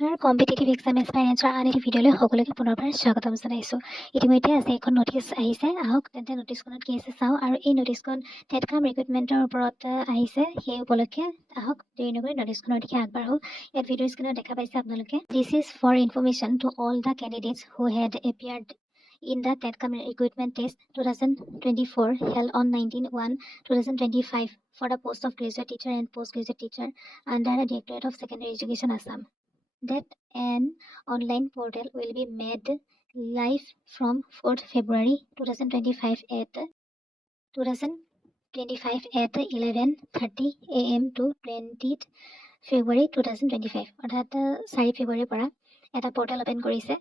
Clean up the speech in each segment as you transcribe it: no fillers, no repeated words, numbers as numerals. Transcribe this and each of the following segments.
নমস্কাৰ competitive exam এছপাইৰেন্টছৰ আন এটি ভিডিঅ'লৈ সকলোকে পুনৰবাৰ স্বাগতম জনাইছোঁ। ইতিমধ্যে আজি এখন নটিচ আহিছে, আহক তেন্তে নটিচখনত কি আছে চাওঁ। আৰু এই নটিচখন টেটকাম ৰিক্ৰুইটমেণ্টৰ ওপৰত আহিছে, সেই উপলক্ষে আহক দেৰি নকৰি নটিচখনৰ দিশে আগবাঢ়ো। ইয়াত ভিডিঅ' স্ক্ৰীনত দেখা পাইছে আপোনালোকে, this is for information to all the candidates who had appeared in the TETCAM Recruitment Test 2024 held on 19/1/2025 for the post of graduate teacher and postgraduate teacher under the Directorate of Secondary Education Assam. That an online portal will be made live from 4th February 2025 at 11:30 AM to 20th February 2025 অৰ্থাৎ 4 ফেব্ৰুৱাৰীৰ পৰা এটা portal open কৰিছে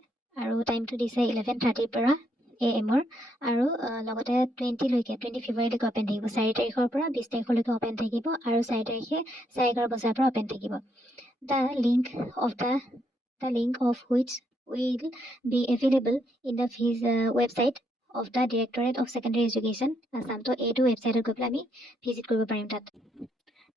আৰু টাইমটো দিছে 11:30 পৰা AM আৰু লগতে 20 ফেব্ৰুৱাৰীলৈকে ওপেন থাকিব। 4 তাৰিখৰ পৰা 20 তাৰিখলৈকে ওপেন থাকিব আৰু 4 তাৰিখে 11:30 বজাৰ পৰা ওপেন থাকিব। The link of which will be available in the website of the Directorate of Secondary Education Assam. তো এইটো ৱেবছাইটত গৈ পেলাই আমি ভিজিট কৰিব পাৰিম তাত।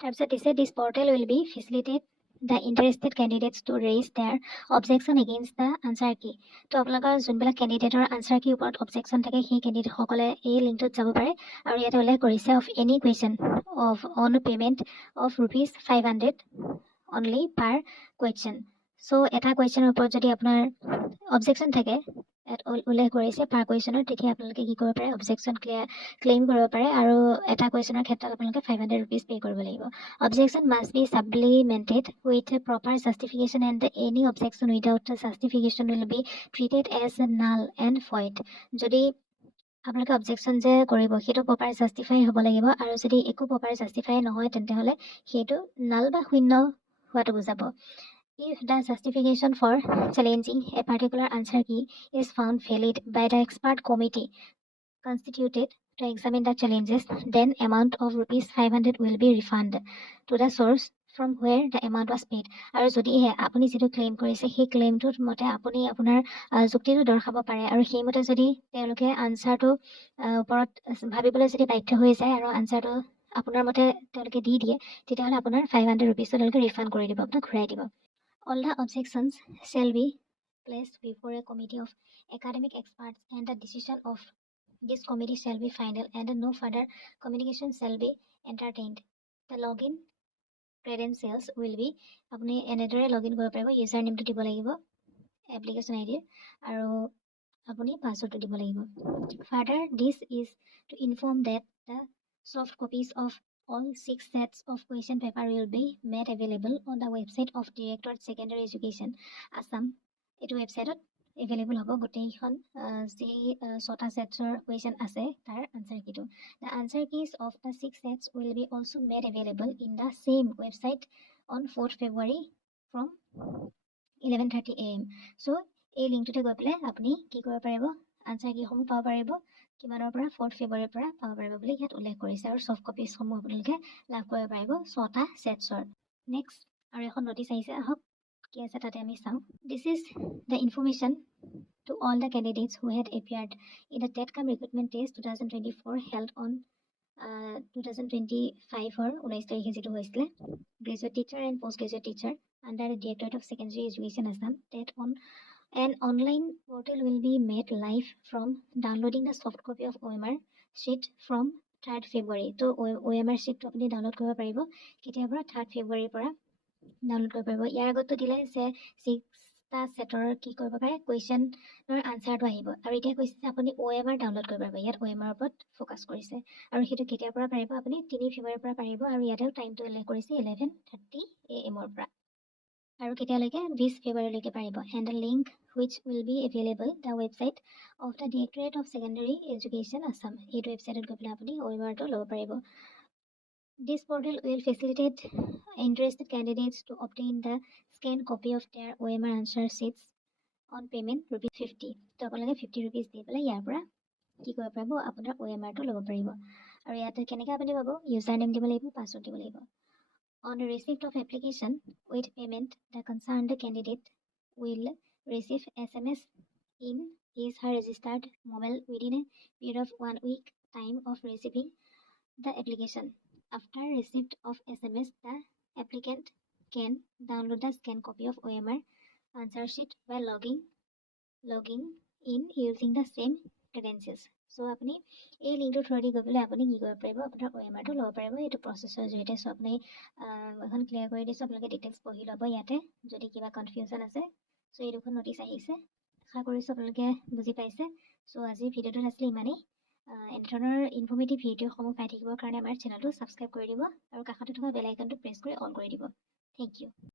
তাৰপিছত দিছে this portal will be facilitate the interested candidates to raise their objection against the answer key. তো আপোনালোকৰ যোনবিলাক কেণ্ডিডেটৰ আনচাৰ কি ওপৰত অবজেকশ্যন থাকে সেই কেণ্ডিডেটসকলে এই লিংকটোত যাব পাৰে আৰু ইয়াতে উল্লেখ কৰিছে of any question on payment of ₹500 only per question. So' এটা কুৱেশ্যনৰ ওপৰত যদি আপোনাৰ অবজেকশ্যন থাকে উল্লেখ কৰিছে পাৰ কুৱেশ্যনৰ, তেতিয়া আপোনালোকে কি কৰিব পাৰে অবজেকশ্যন ক্লেইম কৰিব পাৰে আৰু এটা কুৱেশ্যনৰ ক্ষেত্ৰত আপোনালোকে ₹500 পে' কৰিব লাগিব। Objection must be supplemented with proper justification and any objection without justification will be treated as null and void. যদি আপোনালোকে অবজেকশ্যন যে কৰিব সেইটো প্ৰপাৰ জাষ্টিফাই হ'ব লাগিব আৰু যদি একো প্ৰপাৰ জাষ্টিফাই নহয় তেন্তে হ'লে সেইটো নাল বা শূন্য হোৱাটো বুজাব। If the justification for challenging a particular answer key is found valid by the expert committee constituted to examine the challenges, then amount of ₹500 will be refunded to the source from where the amount was paid. আৰু যদিহে আপুনি যিটো claim কৰিছে সেই ক্লেইমটোৰ মতে আপুনি আপোনাৰ যুক্তিটো দৰ্শাব পাৰে আৰু সেইমতে যদি তেওঁলোকে আনচাৰটো ওপৰত ভাবিবলৈ যদি বাধ্য হৈ যায় আৰু আনচাৰটো আপোনাৰ মতে তেওঁলোকে দি দিয়ে, তেতিয়াহ'লে আপোনাৰ ₹500 তেওঁলোকে ৰিফাণ্ড কৰি দিব, আপোনাক ঘূৰাই দিব। All the objections shall be placed before a committee of academic experts and the decision of this committee shall be final and no further communication shall be entertained. The login credentials will be আপুনি এনেদৰে login কৰিব পাৰিব। User নেমটো দিব লাগিব application আইডিৰ আৰু আপুনি পাছৱৰ্ডটো দিব লাগিব। Further, this is to inform that the soft copies of all 6 sets of question paper will be made available on the website of Directorate Secondary Education Assam. এইটো ৱেবছাইটত এভেইলেবল হ'ব গোটেইখন যি 6টা ছেটছৰ কুৱেশ্যন আছে তাৰ আনচাৰ কিটো। The answer keys of the 6 sets will be also made available in the same website on 4th February from 11:30 AM. So এই লিংকটোতে গৈ পেলাই আপুনি কি কৰিব পাৰিব আনচাৰ কিসমূহ পাব পাৰিব কিমানৰ পৰা 4th ফেব্ৰুৱাৰীৰ পৰা পাব পাৰিব বুলি ইয়াত উল্লেখ কৰিছে আৰু ছফ্ট কপিসমূহ আপোনালোকে লাভ কৰিব পাৰিব 6টা ছেটছৰ। নেক্সট আৰু এখন নটিচ আহিছে, আহক কি আছে তাতে আমি চাওঁ। This is the information to all the candidates who had appeared in the TETCAM Recruitment Test 2024 held on 2025 19 তাৰিখে যিটো হৈছিলে graduate teacher and post graduate teacher under the Directorate of Secondary Education Assam. That on an online portal will be made live from downloading the soft copy of OMR sheet from 3rd February. তো OMR sheetটো আপুনি download কৰিব পাৰিব কেতিয়াৰ পৰা 3rd ফেব্ৰুৱাৰীৰ পৰা download কৰিব পাৰিব। ইয়াৰ আগতো দিলে যে 6টা ছেটৰ কি কৰিব পাৰে কুৱেশ্যনৰ আনচাৰটো আহিব আৰু এতিয়া কৈছে যে আপুনি OMR ডাউনলোড কৰিব পাৰিব। ইয়াত OMR ওপৰত ফ'কাছ কৰিছে আৰু সেইটো কেতিয়াৰ পৰা পাৰিব আপুনি 3 ফেব্ৰুৱাৰীৰ পৰা পাৰিব আৰু ইয়াতেও টাইমটো উল্লেখ কৰিছে 11:30 AM পৰা আৰু কেতিয়ালৈকে 20 ফেব্ৰুৱাৰীলৈকে পাৰিব। And the link which will be available the website of the Directorate of Secondary Education Assam. এইটো ৱেবছাইটত গৈ পেলাই আপুনি OMRটো ল'ব পাৰিব। This portal will facilitate interested candidates to obtain the scanned copy of their OMR answer sheets on payment ₹50. তো আপোনালোকে ₹50 দি পেলাই ইয়াৰ পৰা কি কৰিব পাৰিব আপোনাৰ OMRটো ল'ব পাৰিব আৰু ইয়াতে কেনেকৈ আপুনি পাব ইউজাৰ নেম দিব লাগিব পাছৱৰ্ড দিব লাগিব। On receipt of application with payment, the concerned candidate will receive SMS in his her registered mobile within a period of 1 week time of receiving the application. After receipt of SMS, the applicant can download the scanned copy of OMR answer sheet by logging in using the same credentials. So আপুনি এই লিংকটোৰ through the গৈ পেলাই আপুনি কি কৰিব পাৰিব আপোনাৰ OMRটো ল'ব পাৰিব এইটো প্ৰচেছৰ জৰিয়তে। চ' আপুনি এখন ক্লিয়াৰ কৰি দিছোঁ, আপোনালোকে ডিটেইলছ পঢ়ি ল'ব ইয়াতে যদি কিবা কনফিউজন আছে। চ' এই দুখন নটিচ আহিছে, আশা কৰিছোঁ আপোনালোকে বুজি পাইছে। চ' আজিৰ ভিডিঅ'টোত আছিলে ইমানেই। এনেধৰণৰ ইনফৰ্মেটিভ ভিডিঅ'সমূহ পাই থাকিবৰ কাৰণে আমাৰ চেনেলটো ছাবস্ক্ৰাইব কৰি দিব আৰু কাষতে থকা বেল আইকনটো প্ৰেছ কৰি অল কৰি দিব। Thank U.